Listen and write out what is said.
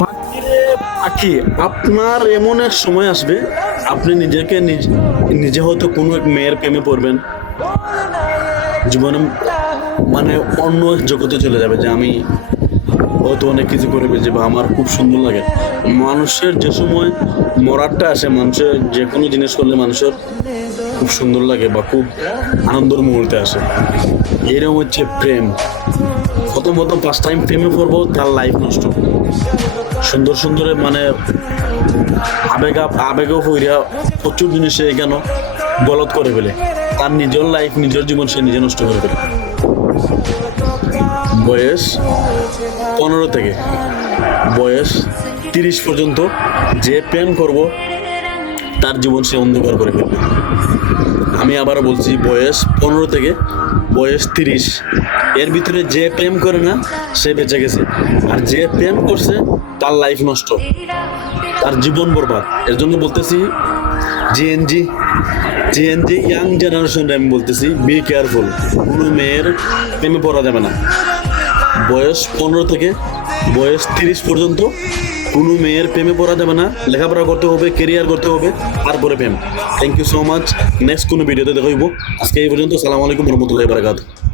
পাখি, আপনার এমন এক সময় আসবে, আপনি নিজেকে নিজে হয়তো কোনো এক মেয়ের প্রেমে পড়বেন, জীবনে মানে অন্য এক জগতে চলে যাবে, যে আমি হয়তো অনেক কিছু করে ফেলছি বা আমার খুব সুন্দর লাগে। মানুষের যে সময় মরারটা আসে, মানুষের যে কোনো জিনিস করলে মানুষের খুব সুন্দর লাগে বা খুব আনন্দের মুহূর্তে আসে। এরকম হচ্ছে প্রেম। প্রথম প্রথম ফার্স্ট টাইম প্রেমে পড়বো, তার লাইফ নষ্ট। সুন্দর সুন্দর মানে আবেগও হইয়া প্রচুর জিনিসে কেন গলত করে ফেলে, তার নিজের লাইফ নিজের জীবন সে নিজে নষ্ট করে ফেলে। বয়স 15 থেকে বয়স 30 পর্যন্ত যে প্রেম করব, তার জীবন সে অন্ধকার করে ফেলবে। আমি আবার বলছি, বয়স 15 থেকে বয়স 30, এর ভিতরে যে প্রেম করে না সে বেঁচে গেছে, আর যে প্রেম করছে তার লাইফ নষ্ট, তার জীবন বরবাদ। এর জন্য বলতেছি, জিএনজি জিএনজি ইয়াং জেনারেশনটা আমি বলতেছি, বি কেয়ারফুল। কোনো মেয়ের প্রেমে পড়া যাবে না। বয়স 15 থেকে বয়স 30 পর্যন্ত কোনো মেয়ের প্রেমে পড়া যাবে না। লেখাপড়া করতে হবে, কেরিয়ার করতে হবে, তারপরে প্রেম। Thank you so much. Next কোনো ভিডিওতে দেখা হইব। আজকে এই পর্যন্ত। সালাম আলাইকুম রহমতুল্লাহি বারাকাতুহু।